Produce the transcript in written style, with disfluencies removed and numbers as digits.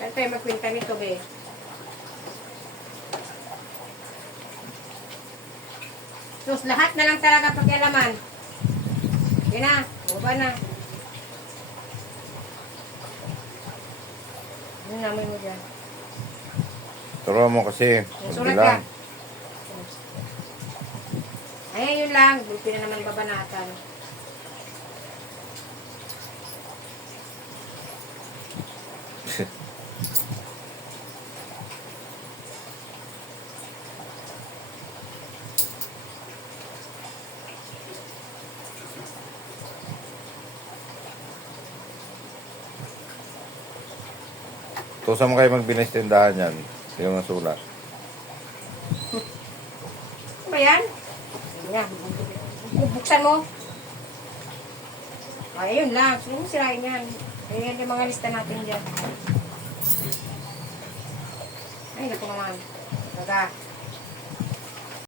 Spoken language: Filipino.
Saan tayo magkwenta nito, be? Sus, lahat na lang talaga pakialaman. Yan na, baba na. Ano namin mo dyan? Turo mo kasi. Sulat Bilang. ka. Ayan yun lang. Bulpi na naman babanatan. Tusa mo kayo magbinis tindahan yan. Yung sulat. Ano ba yan? Yan. Buksan mo. Ay, yun lang. Sino mo sirain yan? Ayan yung mga lista natin dyan. Ay, naku naman. Taga.